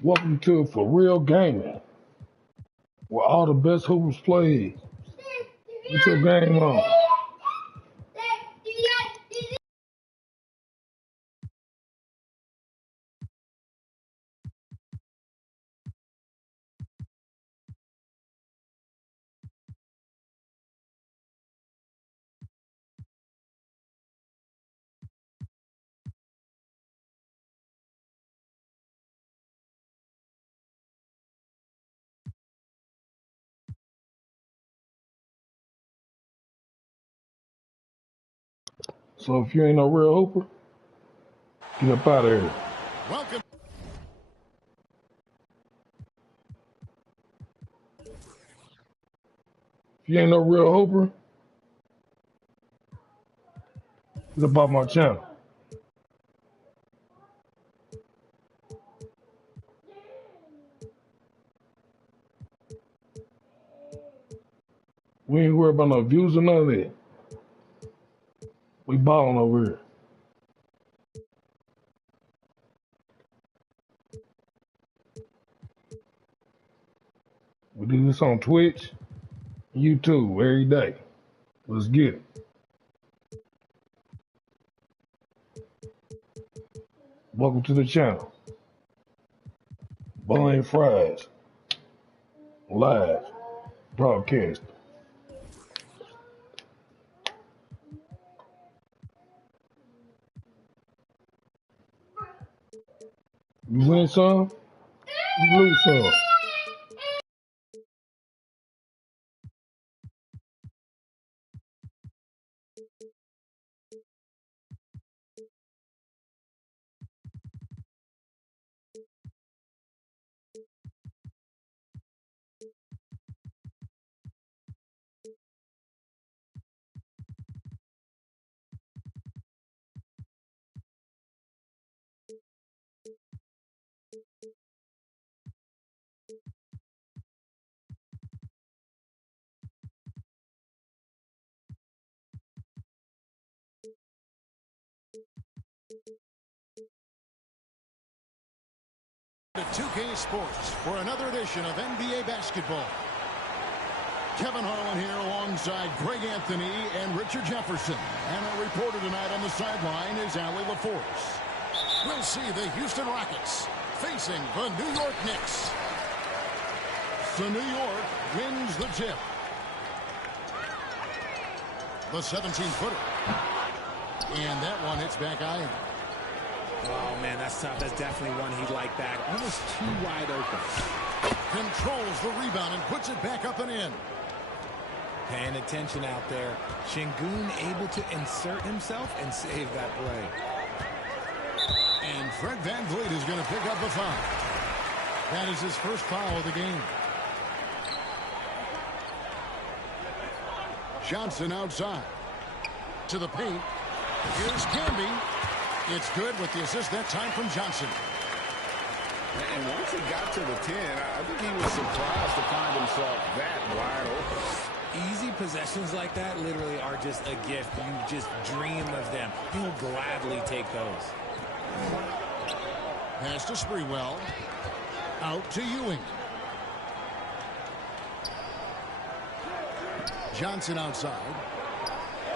Welcome to For Real Gaming, where all the best hoopers play. Get your game on. So if you ain't no real hooper, get up out of here. Welcome. If you ain't no real hooper, get up off my channel. We ain't worried about no views or none of that. We balling over here. We do this on Twitch, YouTube every day. Let's get it. Welcome to the channel. BoneHead-frye's live broadcast. You win some, you lose some. To 2K Sports for another edition of NBA basketball. Kevin Harlan here alongside Greg Anthony and Richard Jefferson. And our reporter tonight on the sideline is Allie LaForce. We'll see the Houston Rockets facing the New York Knicks. So New York wins the tip. The 17-footer. And that one hits back iron. Oh, man, that's tough. That's definitely one he'd like back. Almost too wide open. Controls the rebound and puts it back up and in. Paying attention out there. Şengün able to insert himself and save that play. And Fred VanVleet is going to pick up the foul. That is his first foul of the game. Johnson outside. To the paint. Here's Camby. It's good with the assist that time from Johnson. And once he got to the 10, I think he was surprised to find himself that wide open. Easy possessions like that literally are just a gift. You just dream of them. He'll gladly take those. Pass to Sprewell. Out to Ewing. Johnson outside.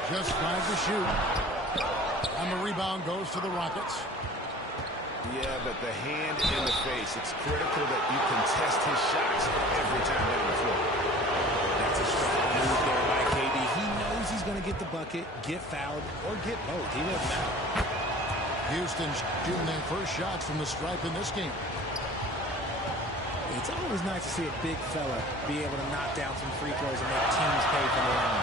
Just 5 to shoot. And the rebound goes to the Rockets. Yeah, but the hand in the face. It's critical that you contest his shots every time down the floor. That's a strong move there by KD. He knows he's going to get the bucket, get fouled, or get both. He doesn't matter. Houston's shooting their first shots from the stripe in this game. It's always nice to see a big fella be able to knock down some free throws and make teams pay for their own.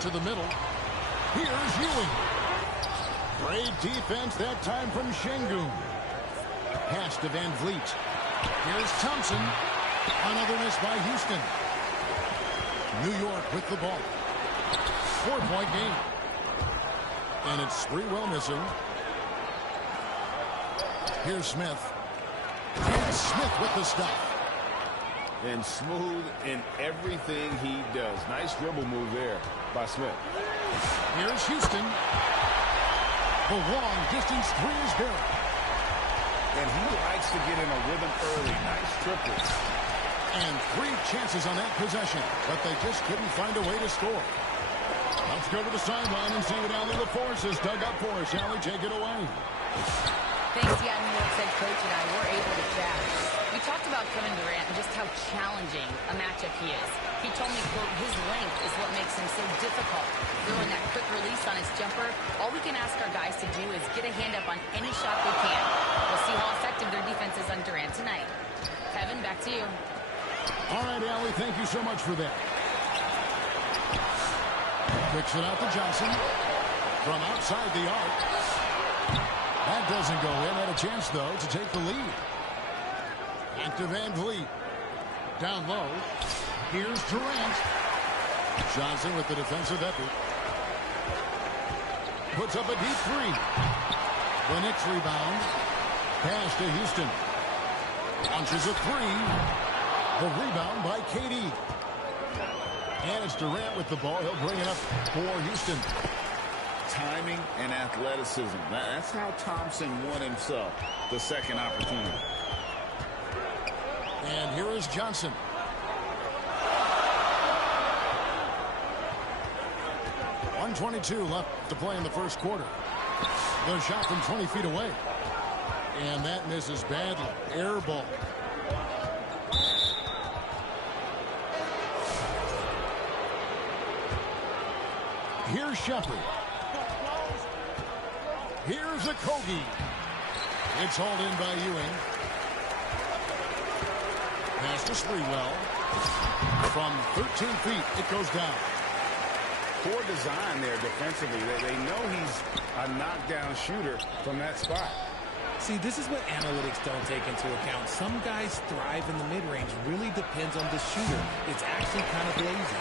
To the middle. Here's Ewing. Great defense that time from Şengün. Pass to VanVleet. Here's Thompson. Another miss by Houston. New York with the ball. 4-point game. And it's Sprewell missing. Here's Smith. And Smith with the stop. And smooth in everything he does. Nice dribble move there by Smith. Here's Houston. The long distance three is good. And he likes to get in a rhythm early. Nice triples. And 3 chances on that possession, but they just couldn't find a way to score. Let's go to the sideline and see what Allie LaForce has dug up for us. Allie, take it away. Thanks, New York's head coach and I were able to chat. We talked about Kevin Durant and just how challenging a matchup he is. He told me, quote, his length is what makes him so difficult. Throwing that quick release on his jumper, all we can ask our guys to do is get a hand up on any shot they can. We'll see how effective their defense is on Durant tonight. Kevin, back to you. All right, Allie, thank you so much for that. Kicks it out to Johnson from outside the arc. That doesn't go in. Had a chance, though, to take the lead. Back to VanVleet. Down low. Here's Durant. Johnson with the defensive effort. Puts up a deep three. The Knicks rebound. Pass to Houston. Launches a three. The rebound by KD. And it's Durant with the ball. He'll bring it up for Houston. Timing and athleticism. That's how Thompson won himself the second opportunity. And here is Johnson. .122 left to play in the first quarter. The shot from 20 feet away. And that misses badly. Air ball. Here's Shepherd. Here's Okogie. It's hauled in by Ewing. Pass to Sprewell. From 13 feet, it goes down. Poor design there defensively. They know he's a knockdown shooter from that spot. See, this is what analytics don't take into account. Some guys thrive in the mid-range. Really depends on the shooter. It's actually kind of lazy.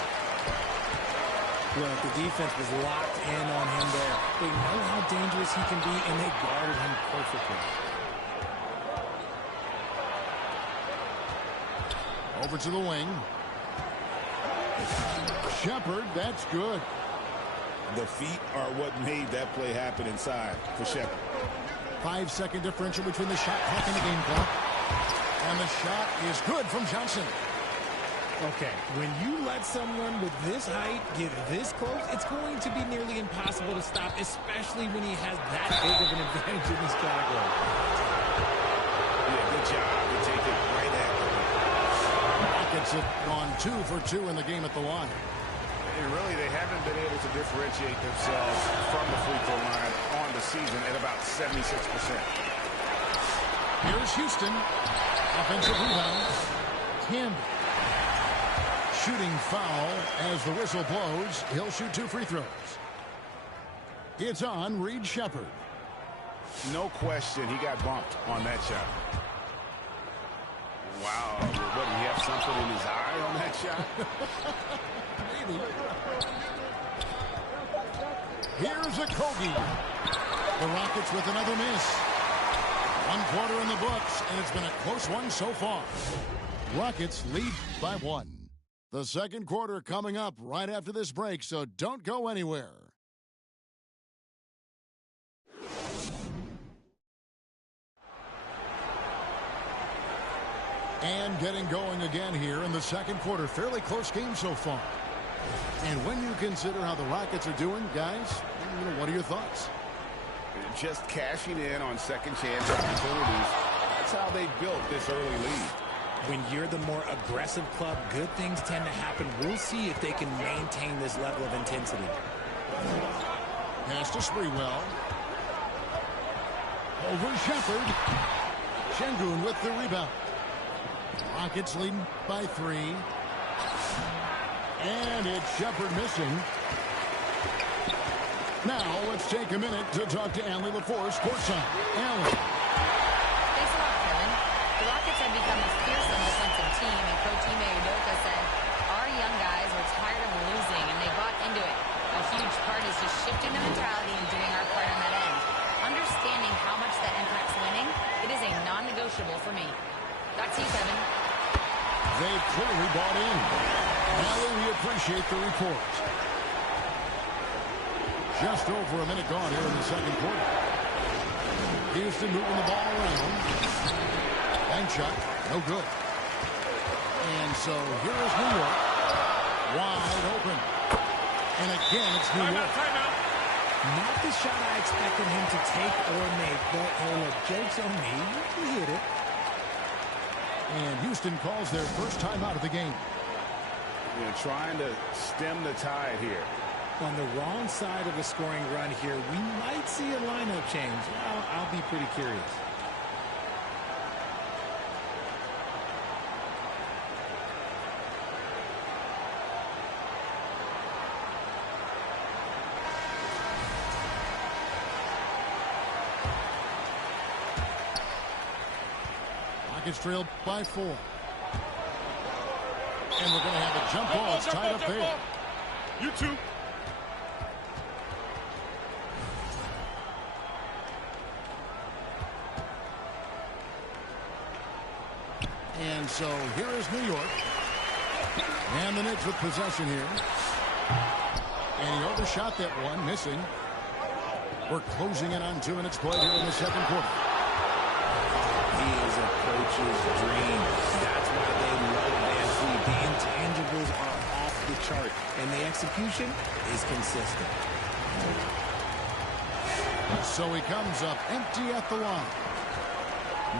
Look, the defense was locked in on him there. They know how dangerous he can be, and they guarded him perfectly. Over to the wing. Shepard, that's good. The feet are what made that play happen inside for Shepard. 5-second differential between the shot clock and the game clock. And the shot is good from Johnson. Okay, when you let someone with this height get this close, it's going to be nearly impossible to stop, especially when he has that big of an advantage in this category. Yeah, good job to take it right at him. Rockets have gone 2 for 2 in the game at the line. And really, they haven't been able to differentiate themselves from the free throw line on the season at about 76%. Here's Houston. Offensive rebound. Campbell. Shooting foul as the whistle blows. He'll shoot 2 free throws. It's on Reed Shepard. No question, he got bumped on that shot. Wow, what, did he have something in his eye on that shot? Maybe. Here's a Kogi. The Rockets with another miss. 1 quarter in the books, and it's been a close one so far. Rockets lead by 1. The second quarter coming up right after this break, so don't go anywhere. And getting going again here in the second quarter. Fairly close game so far. And when you consider how the Rockets are doing, guys, what are your thoughts? Just cashing in on second chance opportunities. That's how they built this early lead. When you're the more aggressive club, good things tend to happen. We'll see if they can maintain this level of intensity. Pass to Sprewell. Over Shepard. Şengün with the rebound. Rockets leading by 3. And it's Shepard missing. Now let's take a minute to talk to Allie LaForce courtside. Allie. Thanks a lot, Kevin. The Rockets have become a fearsome defensive team, and Coach Ime Udoka said, our young guys were tired of losing, and they bought into it. A huge part is just shifting the mentality and doing our part on that end. Understanding how much that impacts winning, it is a non-negotiable for me. Back to you, Kevin. They've clearly bought in. Allie, we appreciate the report. Just over a minute gone here in the second quarter. Houston moving the ball around. Bank shot, no good. And so here is New York. Wide open. And again, it's New York. Not the shot I expected him to take or make, but hey, look, joke's on me. He hit it. And Houston calls their first time out of the game. Trying to stem the tide here. On the wrong side of a scoring run here, we might see a lineup change. Well, I'll be pretty curious. Rockets trailed by 4. And we're going to have a jump ball. It's tied up there. You too. And so here is New York. And the Knicks with possession here. And he overshot that one, missing. We're closing in on 2 minutes played here in the second quarter. He is a coach's dream. That's why they love Van Fleet. The intangibles are off the chart, and the execution is consistent. So he comes up empty at the line.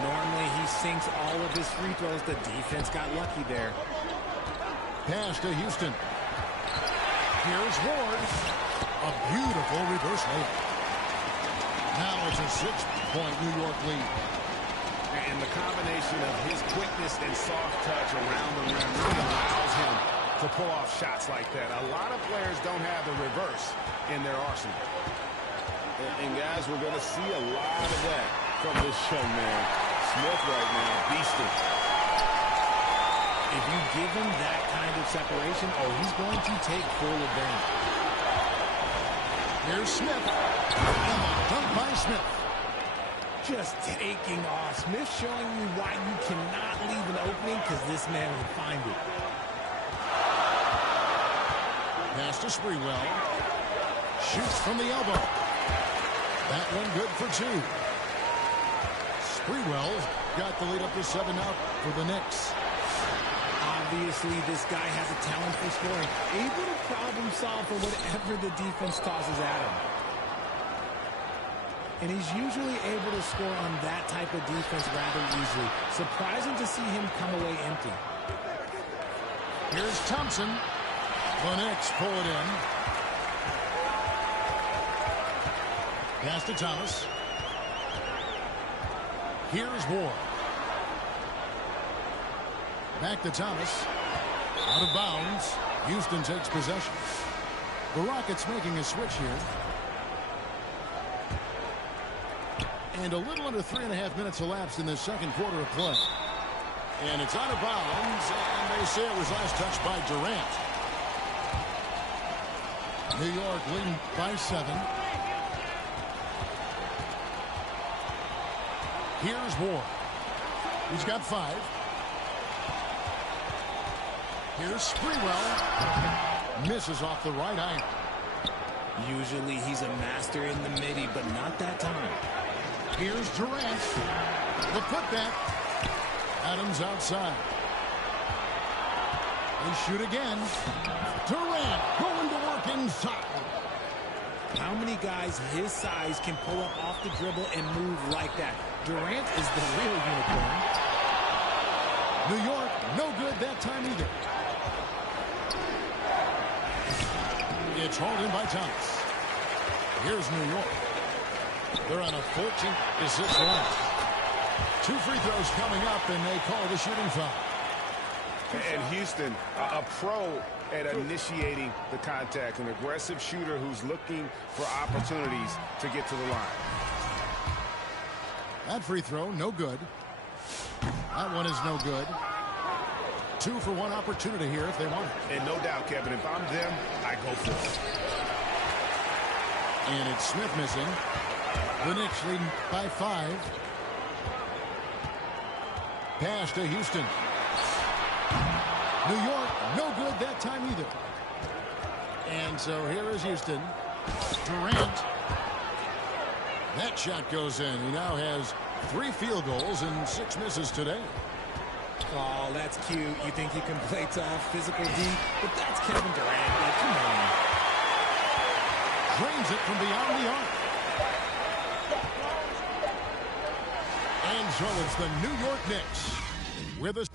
Normally he sinks all of his free throws. The defense got lucky there. Pass to Houston. Here's Ward. A beautiful reverse layup. Now it's a 6 8-point New York lead. And the combination of his quickness and soft touch around the rim really allows him to pull off shots like that. A lot of players don't have the reverse in their arsenal. And guys, we're going to see a lot of that from this young man. Smith right now, beasting. If you give him that kind of separation, oh, he's going to take full advantage. Here's Smith. And the dunk by Smith. Just taking off. Smith showing you why you cannot leave an opening, because this man will find it. Pass to Sprewell. Shoots from the elbow. That one good for two. Sprewell got the lead up to 7 now for the Knicks. Obviously, this guy has a talent for scoring. Able to problem solve for whatever the defense tosses at him. And he's usually able to score on that type of defense rather easily. Surprising to see him come away empty. Here's Thompson. The Knicks pull it in. Pass to Thomas. Here's Ward. Back to Thomas. Out of bounds. Houston takes possession. The Rockets making a switch here. And a little under 3.5 minutes elapsed in the second quarter of play. And it's out of bounds. And they say it was last touched by Durant. New York leading by 7. Here's Ward. He's got 5. Here's Sprewell. Misses off the right iron. Usually he's a master in the midi, but not that time. Here's Durant. The putback. Adams outside. They shoot again. Durant going to work inside. How many guys his size can pull up off the dribble and move like that? Durant is the real unicorn. New York, no good that time either. It's hauled in by Thomas. Here's New York. They're on a 14-6 run. 2 free throws coming up, and they call the shooting foul. And Houston, a pro at initiating the contact, an aggressive shooter who's looking for opportunities to get to the line. That free throw, no good. That one is no good. 2 for 1 opportunity here if they want it. And no doubt, Kevin, if I'm them, I go for it. And it's Smith missing. The Knicks leading by 5. Pass to Houston. New York, no good that time either. And so here is Houston. Durant. That shot goes in. He now has 3 field goals and 6 misses today. Oh, that's cute. You think you can play tough, physical D, but that's Kevin Durant. Like, come on. Drains it from beyond the arc. And so it's the New York Knicks with a...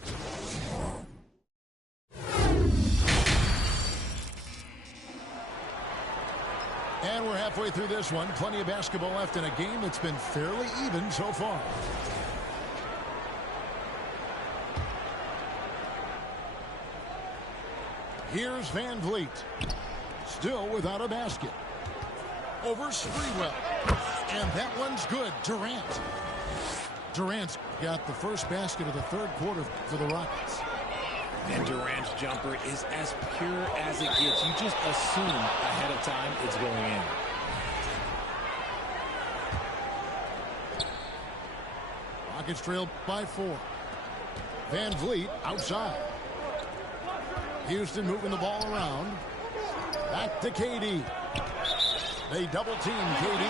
And we're halfway through this one. Plenty of basketball left in a game that's been fairly even so far. Here's Van Vliet. Still without a basket. Over Sprewell. And that one's good. Durant. Durant's got the first basket of the third quarter for the Rockets. And Durant's jumper is as pure as it gets. You just assume ahead of time it's going in. Rockets trailed by 4. Van Vliet outside. Houston moving the ball around. Back to KD. They double team KD.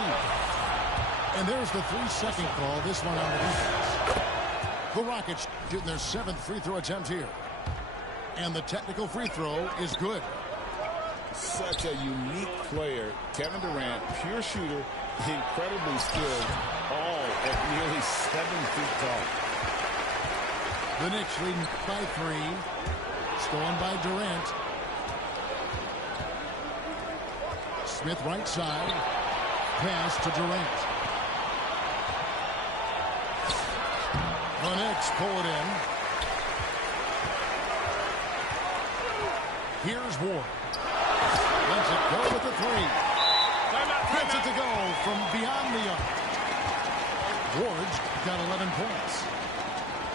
And there's the 3-second call. This one on the defense. The Rockets getting their 7th free throw attempt here. And the technical free throw is good. Such a unique player. Kevin Durant, pure shooter, incredibly skilled, all at nearly 7 feet tall. The Knicks leading by 3. Stolen by Durant. Smith right side. Pass to Durant. The Knicks pull it in. Here's Ward. Lets it go with the three. Gets it to go from beyond the arc. Ward's got 11 points.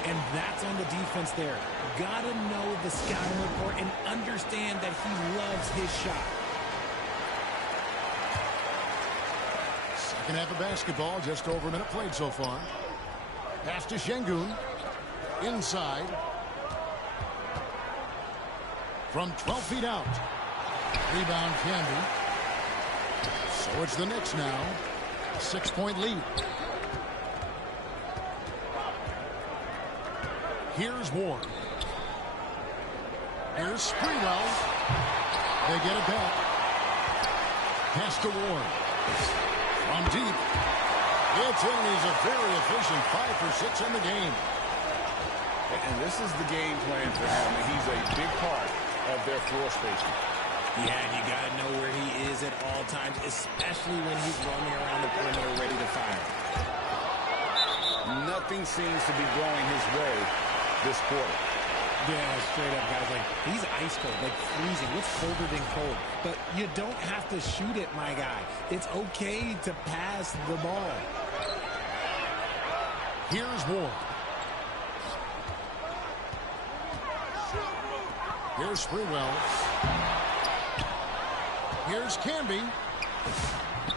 And that's on the defense there. Gotta know the scouting report and understand that he loves his shot. Second half of basketball, just over a minute played so far. Pass to Şengün. Inside. From 12 feet out. Rebound Canby. So it's the Knicks now. A 6-point lead. Here's Ward. Here's Sprewell. They get it back. Pass to Ward. From deep. It's in. He's a very efficient 5 for 6 in the game. And this is the game plan for him. He's a big part of their floor spacing. Yeah, and you got to know where he is at all times, especially when he's roaming around the perimeter ready to fire. Nothing seems to be going his way this quarter. Yeah, straight up, guys. Like, he's ice cold, like freezing. What's colder than cold? But you don't have to shoot it, my guy. It's okay to pass the ball. Here's Ward. Here's Sprewell. Here's Canby.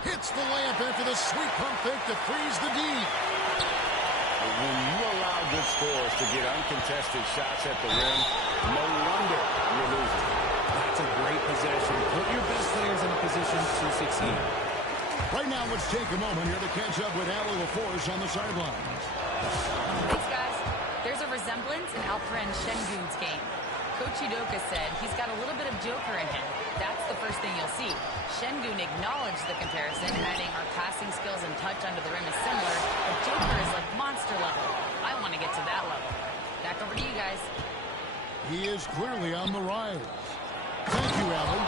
Hits the layup after the sweet pump fake to freeze the D. When you allow good scorers to get uncontested shots at the rim, no wonder you're losing. That's a great possession. Put your best players in a position to succeed. Right now, let's take a moment here to catch up with Allie LaForce on the sidelines. Thanks, guys. There's a resemblance in Alperen Şengün's game. Coach Udoka said he's got a little bit of Joker in him. That's the first thing you'll see. Şengün acknowledged the comparison, adding our passing skills and touch under the rim is similar, but Joker is like monster level. I want to get to that level. Back over to you guys. He is clearly on the rise. Thank you, Allie.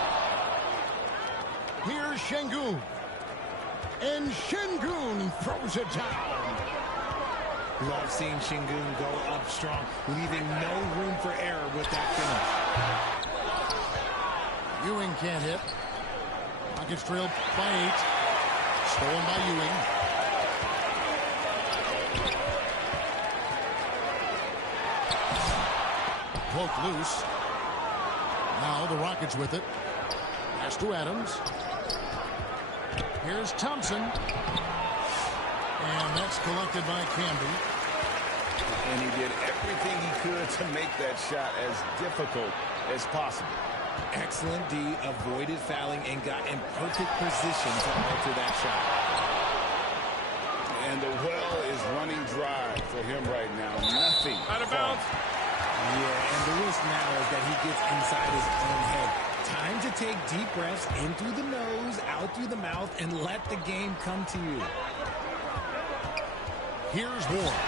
Here's Şengün. And Şengün throws it down. Love seeing Şengün go up strong, leaving no room for error with that finish. Ewing can't hit. Rockets trailed by 8. Stolen by Ewing. Poke loose. Now the Rockets with it. Pass to Adams. Here's Thompson. And that's collected by Canby. And he did everything he could to make that shot as difficult as possible. Excellent D, avoided fouling, and got in perfect position to alter that shot. And the well is running dry for him right now. Nothing. Out of bounds. Yeah, and the risk now is that he gets inside his own head. Time to take deep breaths in through the nose, out through the mouth, and let the game come to you. Here's Ward.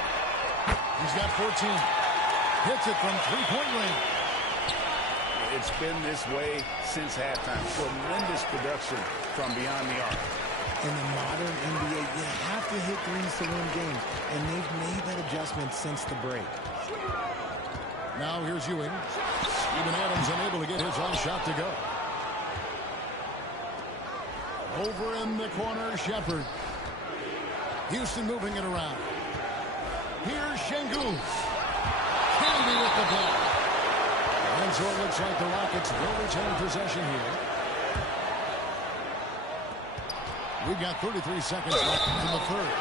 He's got 14. Hits it from three-point range. It's been this way since halftime. Tremendous production from beyond the arc. In the modern NBA, you have to hit threes to win games, and they've made that adjustment since the break. Now here's Ewing. Steven Adams unable to get his own shot to go. Over in the corner, Shepherd. Houston moving it around. Here's Şengün. Canby with the block. And so it looks like the Rockets will retain possession here. We've got 33 seconds left in the third.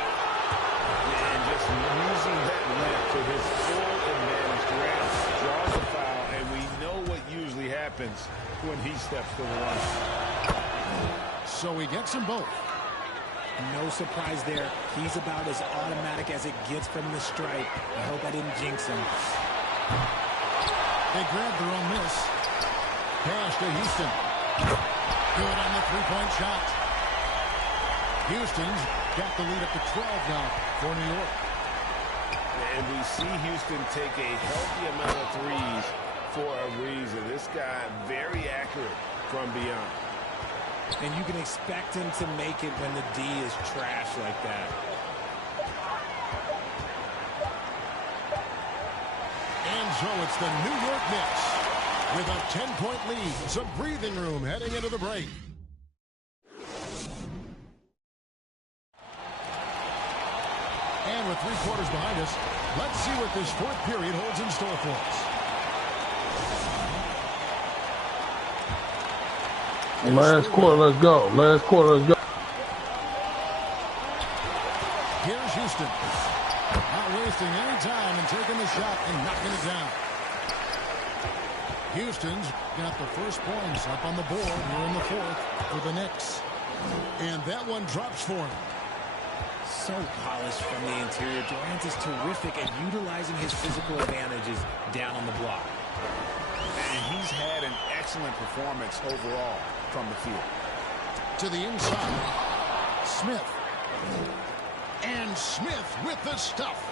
And just using that length to his full advantage. Grant draws a foul, and we know what usually happens when he steps to the line. So he gets them both. No surprise there. He's about as automatic as it gets from the stripe. I hope I didn't jinx him. They grabbed their own miss. Pass to Houston. Good on the three-point shot. Houston's got the lead up to 12 now for New York. And we see Houston take a healthy amount of threes for a reason. This guy very accurate from beyond. And you can expect him to make it when the D is trash like that. And so it's the New York Knicks with a 10-point lead. Some breathing room heading into the break. And with 3 quarters behind us, let's see what this fourth period holds in store for us. Last quarter, let's go. Last quarter, let's go. Here's Houston. Not wasting any time and taking the shot and knocking it down. Houston's got the first points up on the board here in the fourth for the Knicks. And that one drops for him. So polished from the interior. Durant is terrific at utilizing his physical advantages down on the block. And he's had an excellent performance overall from the field. To the inside. Smith. And Smith with the stuff.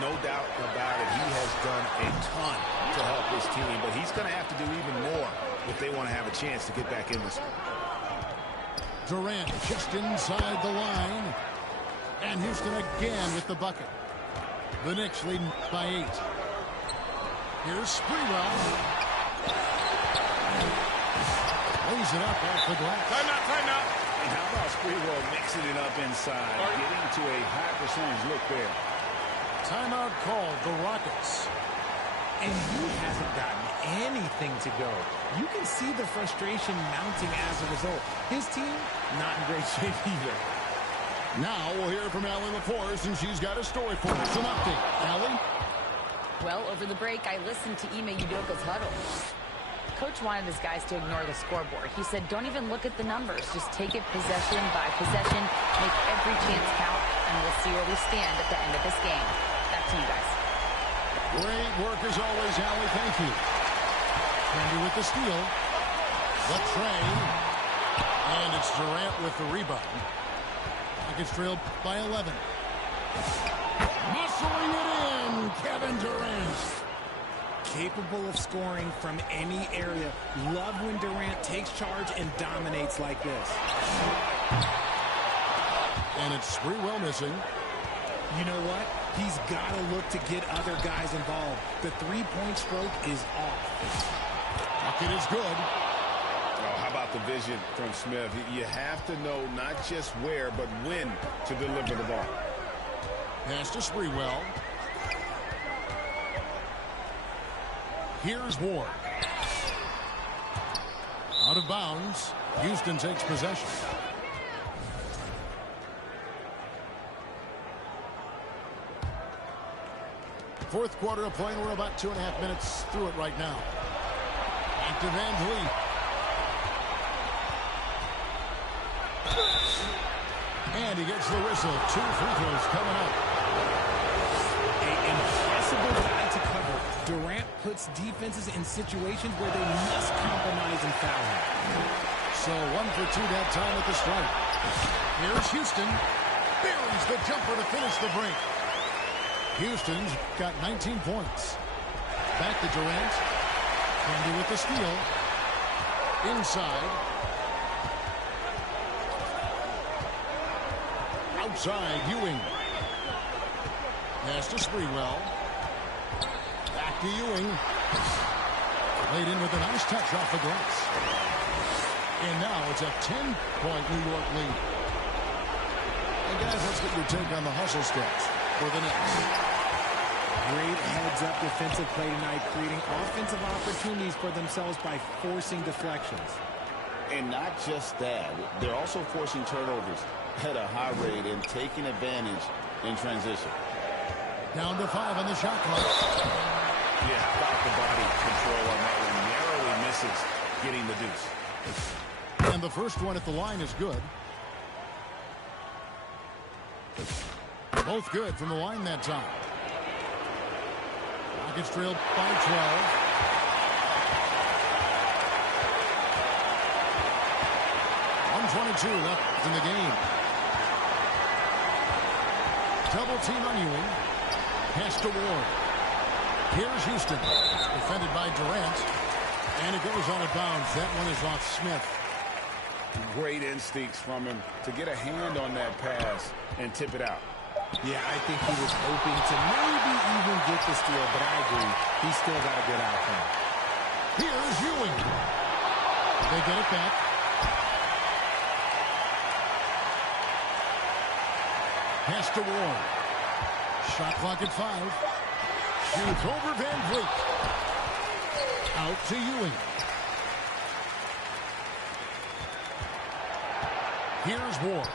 No doubt about it. He has done a ton to help his team, but he's going to have to do even more if they want to have a chance to get back in this one. Durant just inside the line. And Houston again with the bucket. The Knicks leading by 8. Here's Sprewell. Lays it up off the glass. Timeout, timeout. And how about Sprewell mixing it up inside, getting to a high percentage look there. Timeout called, the Rockets. And he hasn't gotten anything to go. You can see the frustration mounting as a result. His team, not in great shape either. Now we'll hear from Allie LaForce, and she's got a story for us. An update. Allie? Well, over the break, I listened to Ime Udoka's huddle. Coach wanted his guys to ignore the scoreboard. He said, don't even look at the numbers. Just take it possession by possession, make every chance count, and we'll see where we stand at the end of this game. Back to you guys. Great work as always, Allie. Thank you. Candy with the steal. The trade. And it's Durant with the rebound. It's trailed by 11. Muscling it in, Kevin Durant. Capable of scoring from any area. Love when Durant takes charge and dominates like this. And it's Sprewell missing. You know what? He's got to look to get other guys involved. The three-point stroke is off. Bucket is good. Oh, how about the vision from Smith? You have to know not just where, but when to deliver the ball. Pass to Sprewell. Here's Ward. Out of bounds. Houston takes possession. Fourth quarter of play, and we're about 2.5 minutes through it right now. Back to Van Vliet. And he gets the whistle. 2 free throws coming up. An impossible guy to cover. Durant puts defenses in situations where they must compromise and foul him. So 1 for 2 that time at the strike. Here's Houston. Buries the jumper to finish the break. Houston's got 19 points. Back to Durant. Candy with the steal. Inside. Outside, Ewing. Pass to Sprewell. Back to Ewing. Laid in with a nice touch off the glass. And now it's a 10-point New York lead. And guys, let's get your take on the hustle stretch for the Knicks. Great heads-up defensive play tonight, creating offensive opportunities for themselves by forcing deflections. And not just that, they're also forcing turnovers at a high rate and taking advantage in transition. Down to 5 on the shot clock. Yeah, how about the body control on that one? Narrowly misses getting the deuce. And the first one at the line is good. Both good from the line that time. Rockets trailed by 12. 1:22 left in the game. Double team on Ewing. Pass to Ward. Here's Houston. Defended by Durant. And it goes out of bounds. That one is off Smith. Great instincts from him to get a hand on that pass and tip it out. Yeah, I think he was hoping to maybe even get the steal, but I agree. He's still got a good outcome. Here's Ewing. They get it back. Pass to Ward. Shot clock at 5. Shoots over Van Vliet. Out to Ewing. Here's Ward.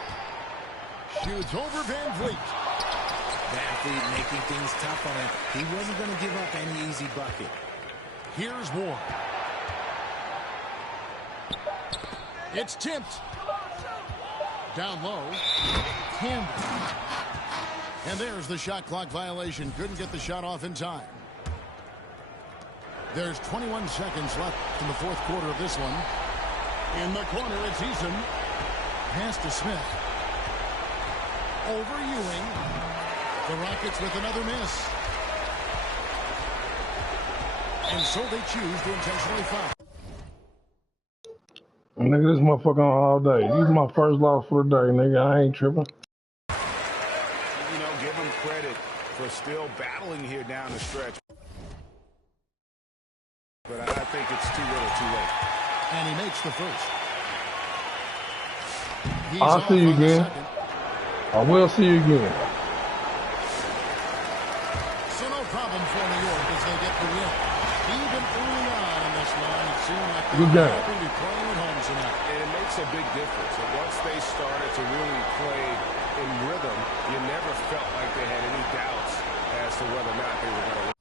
Shoots over Van Vliet. Van Vliet making things tough on him. He wasn't going to give up any easy bucket. Here's Ward. It's tipped. Down low. Campbell. And there's the shot clock violation. Couldn't get the shot off in time. There's 21 seconds left in the fourth quarter of this one. In the corner, it's Eason. Pass to Smith. Over Ewing. The Rockets with another miss. And so they choose to intentionally foul. Nigga, this motherfucker on all day. This is my first loss for the day, nigga. I ain't tripping. You know, give him credit for still battling here down the stretch. But I think it's too little too late. And he makes the first. I'll see you again. I will see you again. So no problem for New York as they get the win. Even early on in this line, it seemed like they were happy to be playing at home tonight. And it makes a big difference. And once they started to really play in rhythm, you never felt like they had any doubts as to whether or not they were going to win.